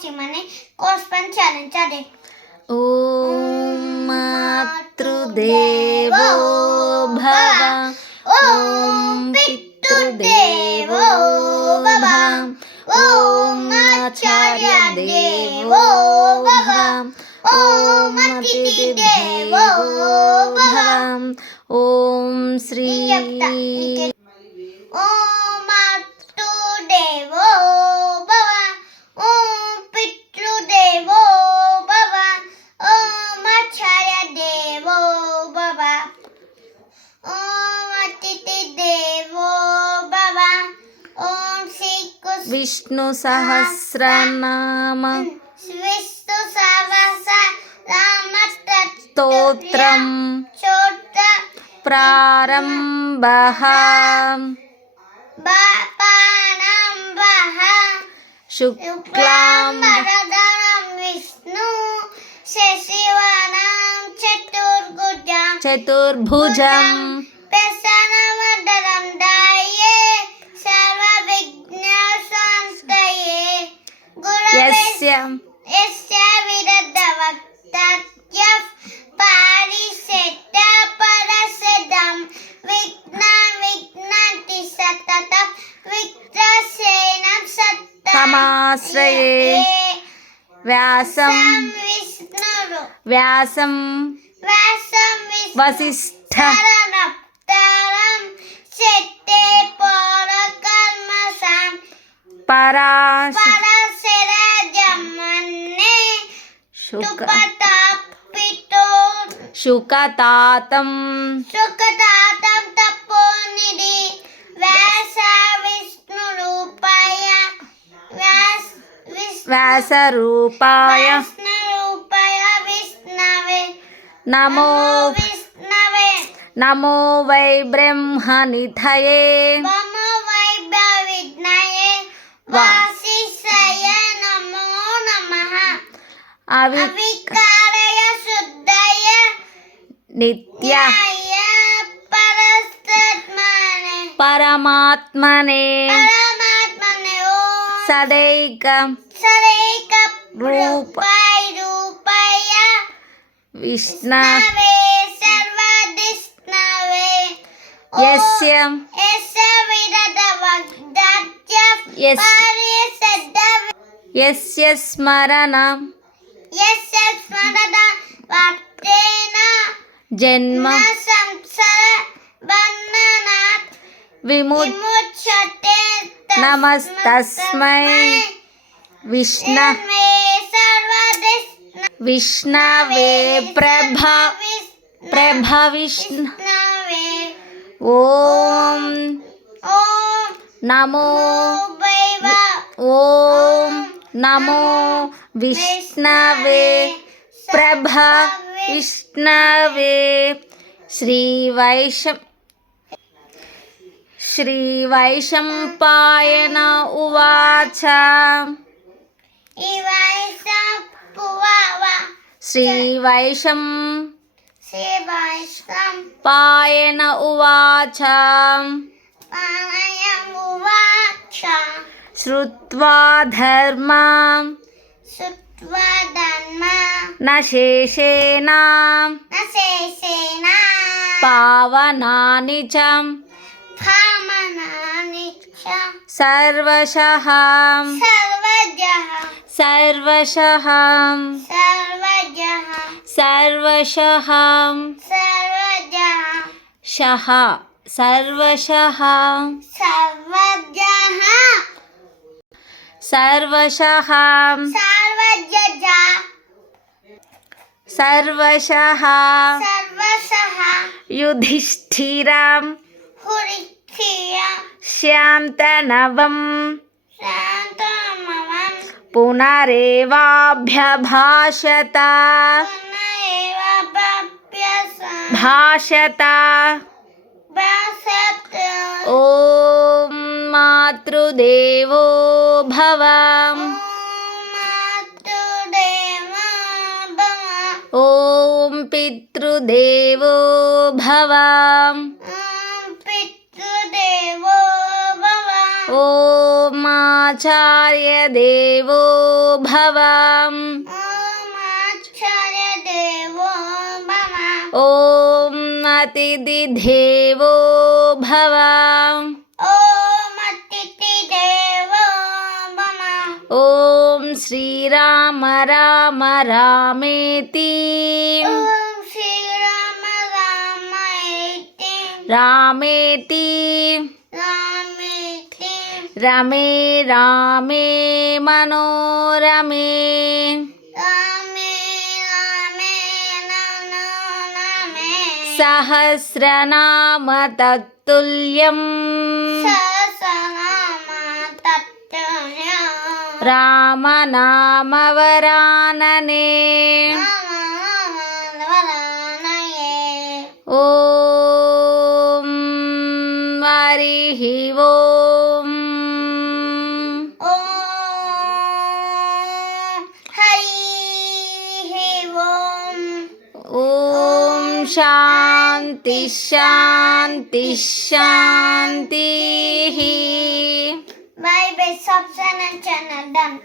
कोशिमने कोस्पन challenge दे। ओम मातृदेवो भव, ओम पितृदेवो भव, ओम आचार्य देवो भव, ओम अतिथिदेवो भव, ओम श्री ओम मातृदेवो भव, ओम पितृदेवो भव, ओम आचार्य देवो भव, ओम अतिथिदेवो भव, ओम श्री कृष्ण विष्णु सहस्रनाम विष्णु सहस्रनाम स्तोत्रम प्रारंभः शुक्लां वरदं विष्णु शशिवर्णं चतुर्भुजं प्रसन्नवदनं ध्याये सर्वविघ्नोपशान्तये यस्य विरद्धवक्तव्यः पारिषद्य परषदं विघ्नाति सततं विघ्नसेनं सत्तं तमाश्रये व्यासं वसिष्ठः शेते परकर्मसां पराशरजमन्ये शुकतातं तपोनिधि व्यासरूपाय विष्णवे नमो वै ब्रह्मनिधये नमो वै विद्महे वासिष्ठाय नमो नमः अविकाराय शुद्धाय नित्याय परमात्मने सदैक रूपाय विष्णवे सर्वदिष्णवे यस्य यस्य स्मरणं जन्म विमुच्यते नमस्तस्मै विष्णवे प्रभविष्णु ओम नमो विष्णवे प्रभविष्णवे श्रीवैशम्पायन उवाच श्रीवैशम्पायन उवाच श्रुत्वा धर्मं न शेषेण पावनानि च सर्वशः सर्वशः युधिष्ठिरं शान्तनवं पुनरेवाभ्यभाषत ॐ मातृदेवो भव, ॐ पितृदेवो भव, ॐ आचार्यदेवो भव ఓం ఆచార్య దేవో భవ ॐ अतिथिदेवो भव ఓం అతిథి దేవో భవ ॐ श्रीराम राम रामेति ఓం శ్రీరామ రామేతి रामेति రామేతి रमे रामे मनोरमे రామే రామే నమో నమే सहस्रनाम तत्तुल्यं సహస్రనామ తత్తుల్యం रामनामवरानने రామనామవరానయే ॐ हरिः ॐ ఓం హరి ఓం ॐ शान्ति शान्ति शान्तिः by by subscribe channel done